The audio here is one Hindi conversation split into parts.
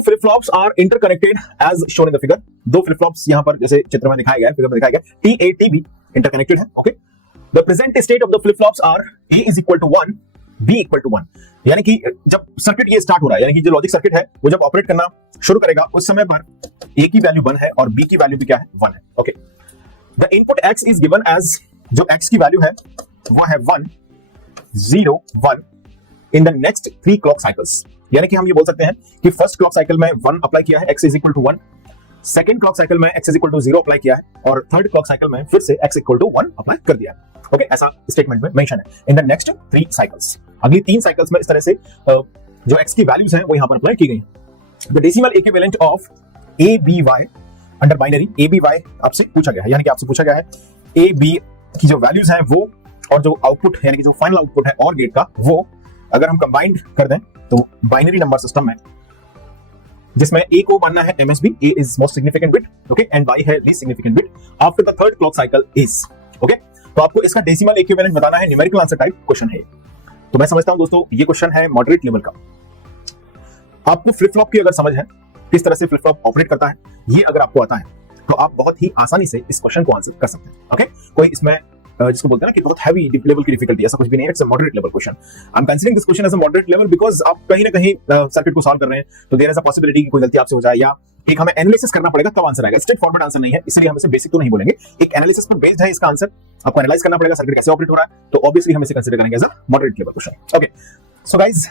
To flip flops are interconnected as shown in the figure. दो फ्लिप फ्लॉप्स यहां पर जैसे चित्र में दिखाया गया है, फिगर में दिखाया गया T A T B interconnected है। Okay, the present state of the flip flops are A is equal to 1, B equal to 1। यानी कि जब सर्किट ये स्टार्ट हो रहा है, यानी कि जो लॉजिक सर्किट है वो जब ऑपरेट करना शुरू करेगा उस समय पर ए की वैल्यू 1 है और बी की वैल्यू भी क्या है 1 है। Okay, the input x is given as, जो x की वैल्यू है वो है 1 0 1 in the next 3 clock cycles. यानी कि हम ये बोल सकते हैं कि फर्स्ट क्लॉक साइकिल में 1 अप्लाई किया है, x is equal to 1, second clock cycle में x is equal to 0 apply किया है और थर्ड क्लॉक साइकिल में फिर से x इक्वल टू 1 अप्लाई कर दिया है। ओके, ऐसा स्टेटमेंट में मेंशन है इन द नेक्स्ट 3 साइकिल्स। अगली 3 साइकिल्स में इस तरह से जो x की वैल्यूज हैं वो यहां पर अप्लाई की गई हैं। The decimal equivalent of A B Y under binary, A B Y आपसे पूछा गया है, यानी कि आपसे पूछा गया है ए बी की जो वैल्यूज हैं वो और जो आउटपुट यानी कि जो फाइनल आउटपुट है और गेट का, वो अगर हम कंबाइंड कर दें तो बाइनरी नंबर सिस्टम में जिसमें ए को मानना है MSB, A is most significant bit, okay, and Y है least significant bit after the third clock cycle is. Okay, तो आपको इसका डेसिमल इक्विवेलेंट बताना है, न्यूमेरिकल आंसर टाइप क्वेश्चन है। तो मैं समझता हूं दोस्तों ये क्वेश्चन है मॉडरेट लेवल का। आपको फ्लिप फ्लॉप की अगर समझ है, किस तरह से फ्लिप फ्लॉप ऑपरेट करता है, ये अगर आपको आता है तो आप बहुत ही आसानी से इस क्वेश्चन को आंसर कर सकते हैं। ओके, कोई इसमें जिसको बोलते हैं ना कि बहुत हैवी लेवल की डिफिकल्टी, ऐसा कुछ भी नहीं है, it's a moderate level question. I am considering this question as a moderate level because आप कहीं ना कहीं सर्किट को सॉल्व कर रहे हैं तो देयर इज अ पॉसिबिलिटी कि कोई गलती आपसे हो जाए या एक हमें एनालिसिस करना पड़ेगा तब आंसर आएगा। स्ट्रेट फॉरवर्ड आंसर नहीं है, इसलिए हम इसे बेसिक तो नहीं बोलेंगे, एक एनालिसिस पर बेस्ड है इसका आंसर। आपको एनालाइज करना पड़ेगा सर्किट कैसे ऑपरेट हो रहा है, तो ऑब्वियसली हम इसे कंसीडर करेंगे as a moderate level question. Okay, so guys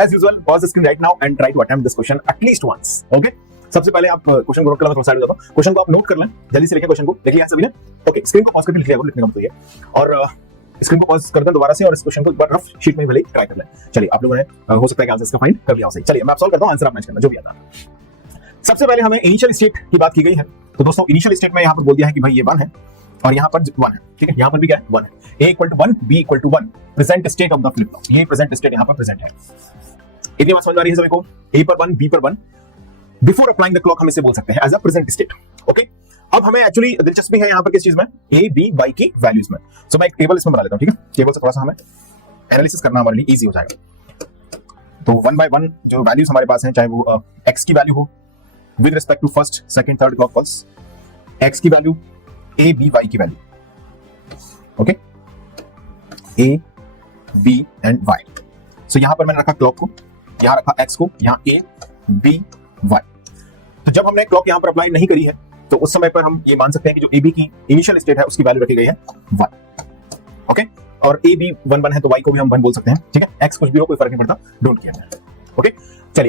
as usual pause the screen right now and try to attempt this question at least once. Okay, सबसे पहले आप क्वेश्चन को नोट कर लें, थोड़ा साइड हो जाता हूं, क्वेश्चन को आप नोट कर लें, जल्दी से लिखिए क्वेश्चन को, देख लिया सभी ने? ओके, स्क्रीन को पॉज करके लिख लिया, लिखने का मतलब ये, और स्क्रीन को पॉज कर दें दोबारा से और इस क्वेश्चन को एक बार रफ शीट में भले ट्राई कर लें। चलिए, आप लोगों ने हो सकता है कि आंसर इसका फाइंड कर लिया हो सही। चलिए मैं आप सॉल्व करता हूं, आंसर आप मैच करना जो भी आता है। सबसे पहले हमें इनिशियल स्टेट की बात की गई है, तो दोस्तों इनिशियल स्टेट में यहां पर बोल दिया है कि भाई ये 1 है और यहां पर 1 है, ठीक है, यहां पर भी क्या है 1 है। a equal to 1, b equal to 1, present state of the flip flop, ये प्रेजेंट स्टेट यहां पर प्रेजेंट है। इतनी बात समझ आ रही है सभी को? a पर 1, b पर 1, बिफोर अप्लाइंग द क्लॉक हम इसे बोल सकते हैं as a present state. Okay, अब हमें एक्चुअली दिलचस्पी है यहां पर किस चीज में, a b y की वैल्यूज में। सो मैं एक टेबल इसमें बना लेता हूं, ठीक है, टेबल से थोड़ा सा हमें एनालिसिस करना हमारे लिए इजी हो जाएगा। तो 1 बाय 1 जो वैल्यूज हमारे पास हैं, चाहे वो x की वैल्यू हो with respect to first second third clock pulse, x की वैल्यू, a b y की value, okay, a b and y। So यहां पर मैंने रखा क्लॉक को, यहां रखा x को, यहां a b y। तो जब हमने क्लॉक यहां पर अप्लाई नहीं करी है तो उस समय पर हम ये मान सकते हैं कि जो a b की इनिशियल स्टेट है उसकी वैल्यू रखी गई है 1। ओके, और a b 1 1 है तो y को भी हम 1 बोल सकते हैं, ठीक है, x कुछ भी हो कोई फर्क नहीं पड़ता, डोंट केयर। ओके, चलिए